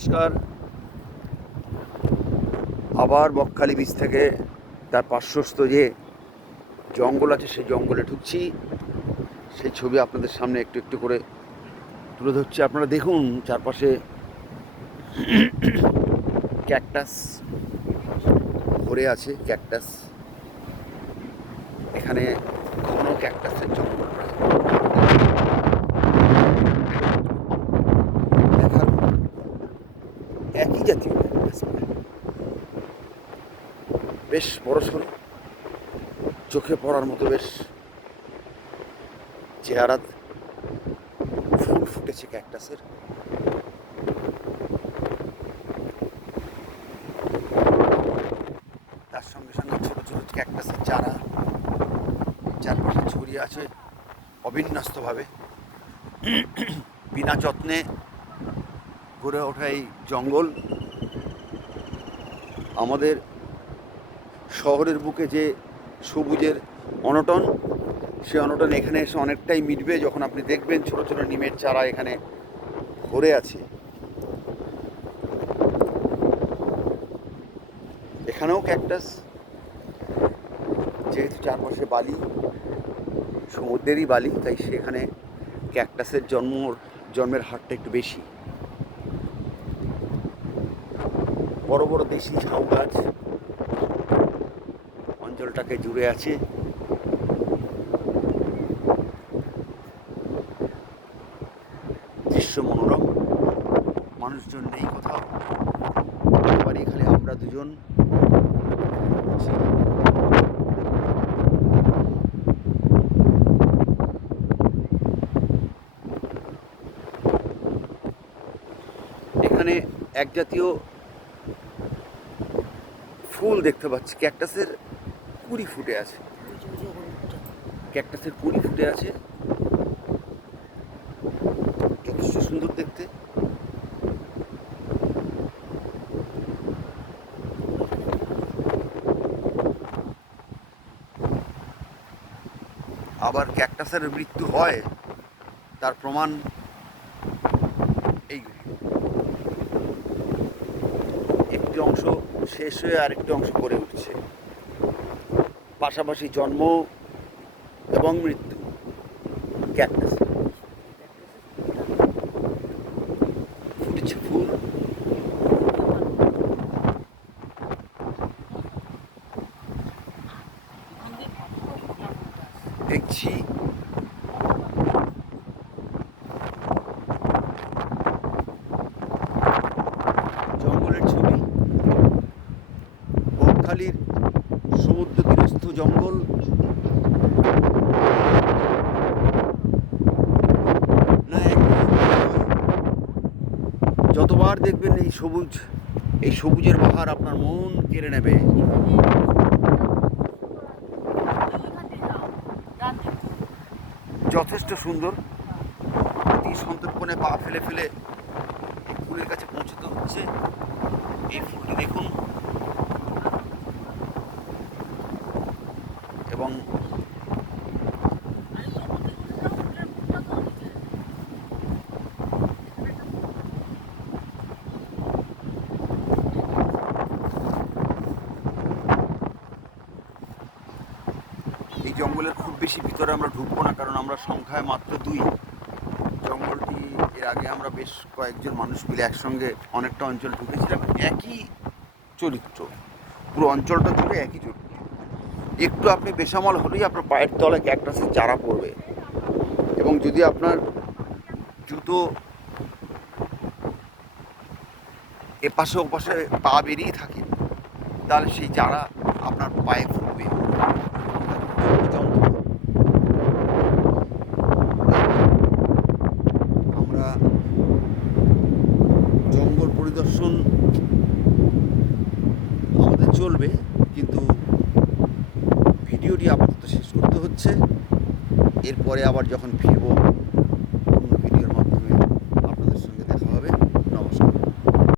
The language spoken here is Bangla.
নমস্কার। আবার বকখালি বীচ থেকে তার পার্শ্বস্থ যে জঙ্গল আছে সেই জঙ্গলে ঢুকছি। সেই ছবি আপনাদের সামনে একটু একটু করে তুলে ধরছি। আপনারা দেখুন চারপাশে ক্যাকটাস ভরে আছে। ক্যাকটাস, এখানে ঘন ক্যাকটাসের জঙ্গল প্রায় দেখার একই জাতীয় ক্যাকটাস, বেশ বড়সড়, চোখে পড়ার মতো বেশ চেহারা, ফুল ফুটেছে ক্যাকটাসের। তার সঙ্গে সঙ্গে ছোট ছোট ক্যাকটাসের চারা চারপাশে ছড়িয়ে আছে অবিন্যস্তভাবে। বিনা যত্নে গড়ে ওঠা এই জঙ্গল আমাদের শহরের বুকে যে সবুজের অনটন, সে অনটন এখানে এসে অনেকটাই মিটবে যখন আপনি দেখবেন ছোট ছোট নিমের চারা এখানে ভরে আছে। এখানেও ক্যাকটাস, যেহেতু চারপাশে বালি, সমুদ্রেরই বালি, তাই সেখানে ক্যাকটাসের জন্মের হারটা একটু বেশি। বড় বড় দেশি ঝাউ গাছ অঞ্চলটাকে জুড়ে আছে। দৃশ্য মনোরম, মানুষজন নেই কোথাও, আবার এখানে আমরা দুজন। এখানে এক জাতীয় ফুল দেখতে পাচ্ছি, ক্যাকটাসের কুড়ি ফুটে আছে। ক্যাকটাসের কুড়ি ফুটে আছে, যথেষ্ট সুন্দর দেখতে। আবার ক্যাকটাসের মৃত্যু হয় তার প্রমাণ এইগুলি। একটি অংশ শেষ হয়ে আরেকটি অংশ গড়ে উঠছে, পাশাপাশি জন্ম এবং মৃত্যু ক্যাকটাস। ফুটেছে ফুল, দেখছি জঙ্গলের ছবি। বকখালির সমুদ্র তীরস্থ জঙ্গল, না যতবার দেখবেন এই সবুজের বাহার আপনার মন কেড়ে নেবে। যথেষ্ট সুন্দর। অতি সন্তর্পণে পা ফেলে ফেলে এই ফুলের কাছে পৌঁছতে হচ্ছে। এই ফুলটি দেখুন, এবং এই জঙ্গলের খুব বেশি ভিতরে আমরা ঢুকবো না, কারণ আমরা সংখ্যায় মাত্র 2। জঙ্গলটি এর আগে আমরা বেশ কয়েকজন মানুষ মিলে একসঙ্গে অনেকটা অঞ্চল ঢুকেছিলাম। একই চরিত্র, পুরো অঞ্চলটা জুড়ে একই চরিত্র। একটু আপনি বেসামাল হলেই আপনার পায়ের তলায় ক্যাকটাসের চারা পড়বে, এবং যদি আপনার জুতো এপাশে ওপাশে পা বেরিয়ে থাকে তাহলে সেই চারা আপনার পায়ে ফুটবে। আমরা জঙ্গল পরিদর্শন আমাদের চলবে, কিন্তু ভিডিওটি আপাতত শেষ করতে হচ্ছে। এরপরে আবার যখন ফিরবো